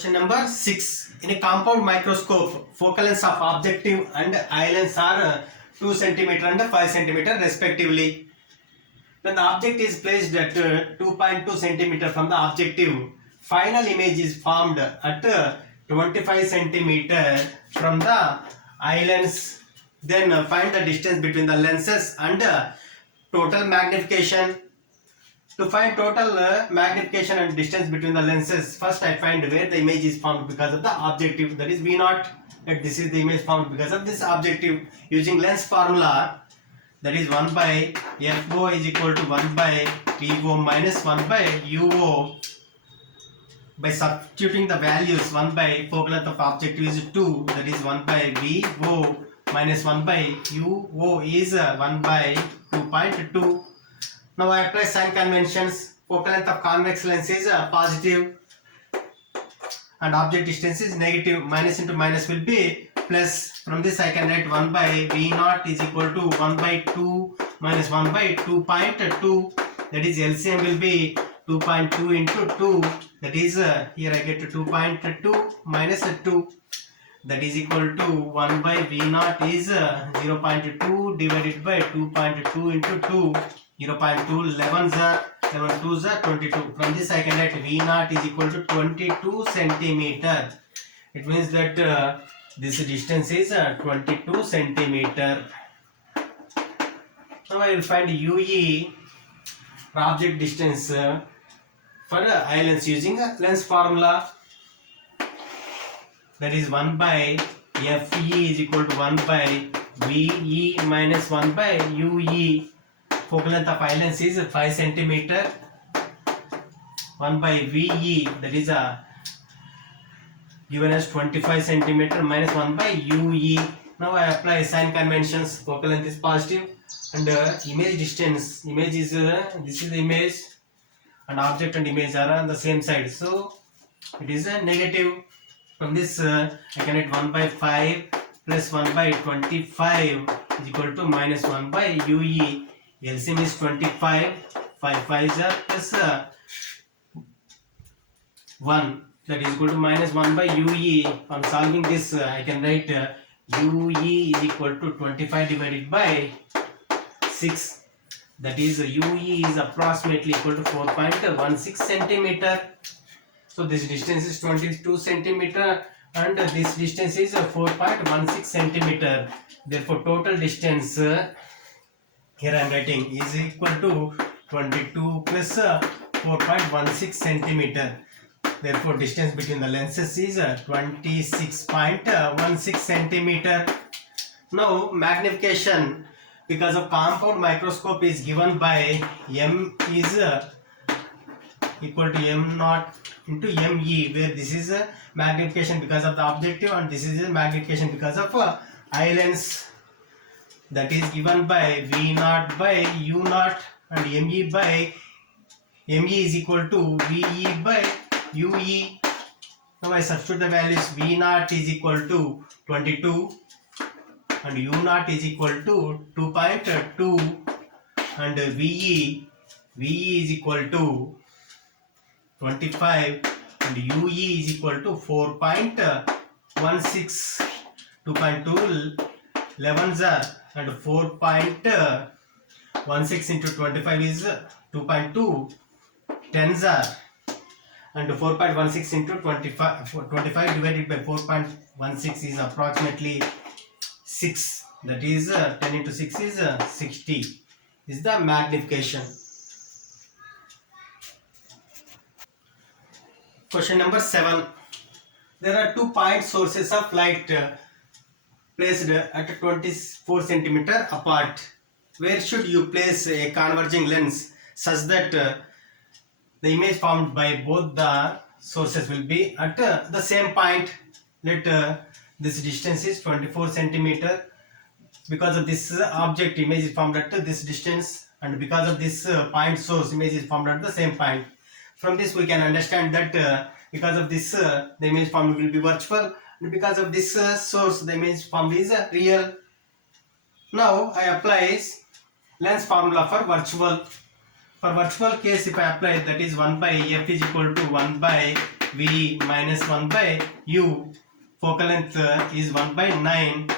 Question number 6. In a compound microscope, focal lengths of objective and eye lengths are 2 cm and 5 cm respectively. When the object is placed at 2.2 cm from the objective, final image is formed at 25 cm from the eye lens. Then find the distance between the lenses and total magnification. To find total magnification and distance between the lenses, first I find where the image is formed because of the objective, that is V0, and this is the image formed because of this objective. Using lens formula, that is 1 by FO is equal to 1 by PO minus 1 by UO. By substituting the values, 1 by focal length of objective is 2, that is 1 by VO minus 1 by UO is 1 by 2.2. Now I apply sign conventions. Focal length of convex lens is positive and object distance is negative. Minus into minus will be plus. From this I can write 1 by V0 is equal to 1 by 2 minus 1 by 2.2. That is LCM will be 2.2 into 2. That is here I get 2.2 minus 2. That is equal to 1 by V0 is 0.2 divided by 2.2 into 2. 0.2 11 2s are 22. From this I can write V0 is equal to 22 centimeter. It means that this distance is 22 centimeter. Now I will find UE for object distance for eye lens using a lens formula. That is 1 by FE is equal to 1 by VE minus 1 by UE. Focal length of eye lens is 5 centimeter. 1 by VE, that is given as 25 centimeter minus 1 by UE. Now I apply sign conventions. Focal length is positive and image distance. Image is this is the image, and object and image are on the same side, so it is a negative. From this I can write 1 by 5 plus 1 by 25 is equal to minus 1 by UE. LCM is 25, 5 5s are plus 1, that is equal to minus 1 by UE. On solving this I can write UE is equal to 25 divided by 6, that is UE is approximately equal to 4.16 centimeter. So this distance is 22 centimeter and this distance is 4.16 centimeter. Therefore total distance here I am writing is equal to 22 plus 4.16 centimeter. Therefore distance between the lenses is 26.16 centimeter. Now magnification because of compound microscope is given by M is equal to M0 into ME, where this is a magnification because of the objective and this is a magnification because of eye lens. That is given by V0 by U0 and ME by ME is equal to VE by UE. Now I substitute the values. V0 is equal to 22 and U0 is equal to 2.2 and VE is equal to 25 and UE is equal to 4.16. 2.2 11s are and 4.16 into 25 is 2.2 10s are and 4.16 into 25 divided by 4.16 is approximately 6, that is 10 into 6 is 60 is the magnification. Question number 7. There are 2 point sources of light placed at 24 centimeter apart. Where should you place a converging lens such that the image formed by both the sources will be at the same point? Let this distance is 24 centimeter. Because of this object, image is formed at this distance, and because of this point source, image is formed at the same point. From this we can understand that because of this the image formed will be virtual, and because of this source the image formed is real. Now I apply lens formula for virtual. For virtual case, if I apply, that is 1 by F is equal to 1 by v minus 1 by u. Focal length is 1 by 9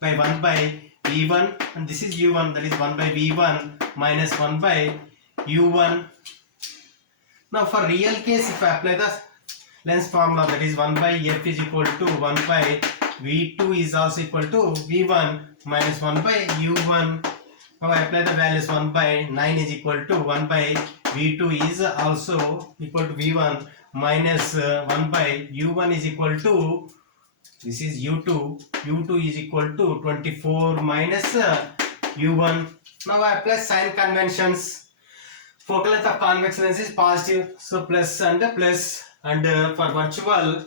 by 1 by v1, and this is u1, that is 1 by v1 minus 1 by u1. Now for real case, if I apply the lens formula, that is 1 by f is equal to 1 by v2 is also equal to v1 minus 1 by u1. Now I apply the values. 1 by 9 is equal to 1 by v2 is also equal to v1 minus 1 by u1 is equal to, this is u2. u2 is equal to 24 minus u1. Now I apply sign conventions. Focal length of convex lens is positive, so plus and plus, and for virtual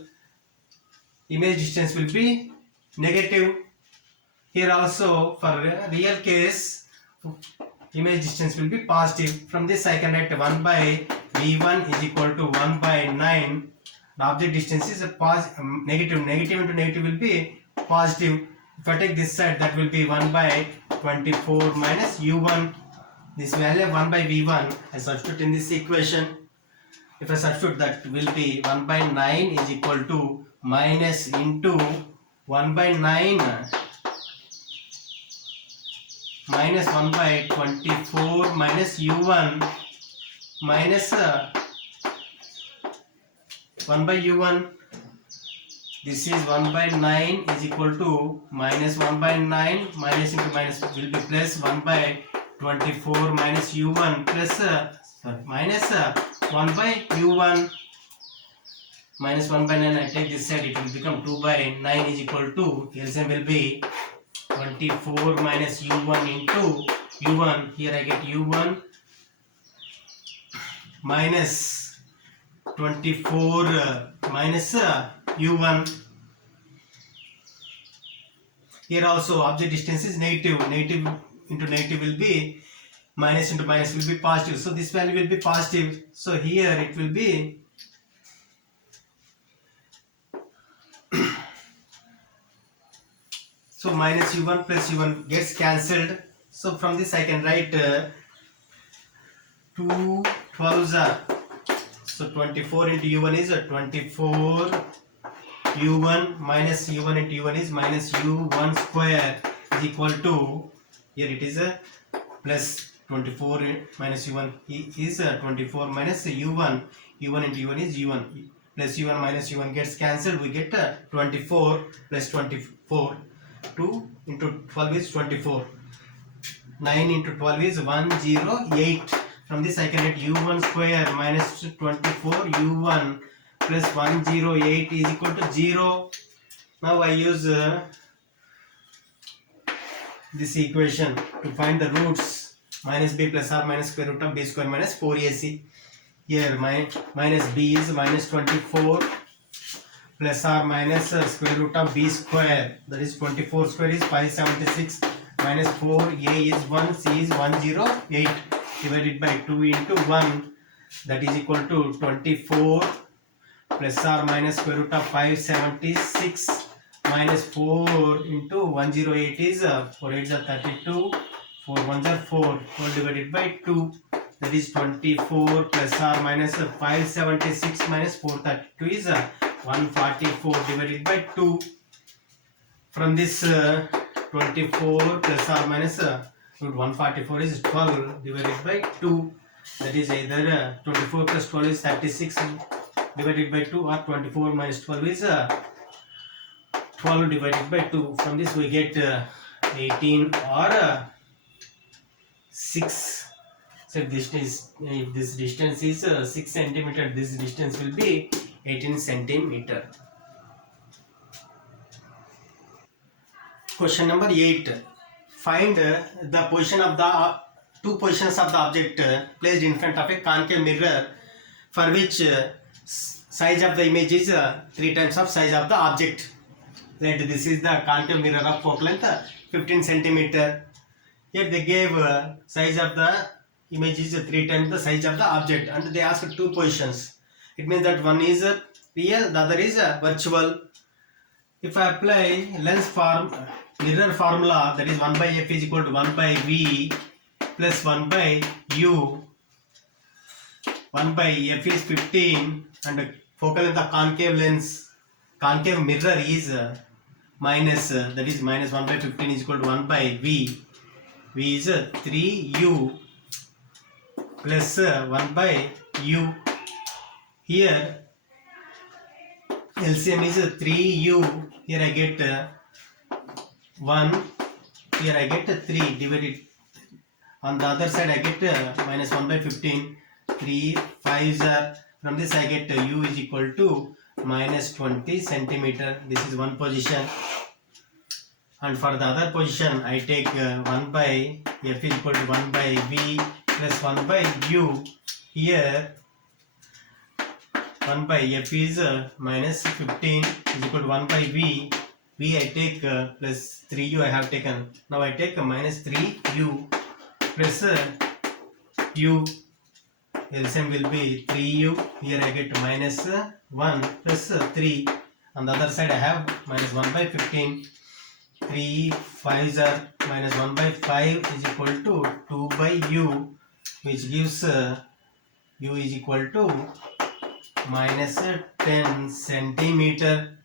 image distance will be negative. Here also for real case image distance will be positive. From this I can write 1 by v1 is equal to 1 by 9. The object distance is a negative. Negative into negative will be positive. If I take this side, that will be 1 by 24 minus u1. This value of 1 by v1 I substitute in this equation. If I substitute, that will be 1 by 9 is equal to minus into 1 by 9 minus 1 by 24 minus u1 minus 1 by u1. This is 1 by 9 is equal to minus 1 by 9 minus into minus will be plus 1 by 24 minus u1 plus minus 1 by u1 minus 1 by 9. I take this side, it will become 2 by 9 is equal to, LCM will be 24 minus u1 into u1. Here I get u1 minus 24 minus u1. Here also object distance is negative. Negative into negative will be minus into minus will be positive. So this value will be positive. So here it will be so minus u1 plus u1 gets cancelled. So from this I can write 2 12s are, so 24 into u1 is 24 u1 minus u1 into u1 is minus u1 square is equal to, here it is a plus 24 minus u1 is 24 minus u1. u1 into u1 is u1 plus u1 minus u1 gets cancelled. We get 24 plus 24. 2 into 12 is 24. 9 into 12 is 108. From this I can get u1 square minus 24 u1 plus 108 is equal to 0. Now I use this equation to find the roots. Minus b plus r minus square root of b square minus 4ac. Here minus b is minus 24 plus r minus square root of b square, that is 24 square is 576 minus 4a is 1, c is 108 divided by 2 into 1, that is equal to 24 plus r minus square root of 576 minus 4 into 108 is 4 8s are 32, 4 1s are 4, 4 divided by 2, that is 24 plus r minus 576 minus 432 is 144 divided by 2. From this 24 plus or minus 144 is 12 divided by 2. That is either 24 plus 12 is 36 divided by 2, or 24 minus 12 is 12 divided by 2. From this we get 18 or 6. So if this distance is 6 centimeter, this distance will be 18 centimeter. Question number 8. Find the position of the two positions of the object placed in front of a concave mirror for which size of the image is 3 times of size of the object. Right, this is the concave mirror of focal length 15 centimeter. Here they gave size of the image is 3 times the size of the object, and they asked two positions. It means that one is real, the other is virtual. If I apply mirror formula, that is 1 by f is equal to 1 by v plus 1 by u. 1 by f is 15 and focal length of concave mirror is minus that is minus 1 by 15 is equal to 1 by v. V is 3u plus 1 by u. Here LCM is 3u. Here I get 1. Here I get 3 divided. On the other side I get minus 1 by 15. 3 5s are. From this I get u is equal to minus 20 centimeter. This is one position. And for the other position I take 1 by f is equal to 1 by v plus 1 by u. Here 1 by f is minus 15 is equal to 1 by v. V I take plus 3u I have taken. Now I take minus 3u plus u. LCM will be 3u. Here I get minus 1 plus 3. On the other side I have minus 1 by 15. 3 5s are minus 1 by 5 is equal to 2 by u, which gives u is equal to minus 10 centimeter.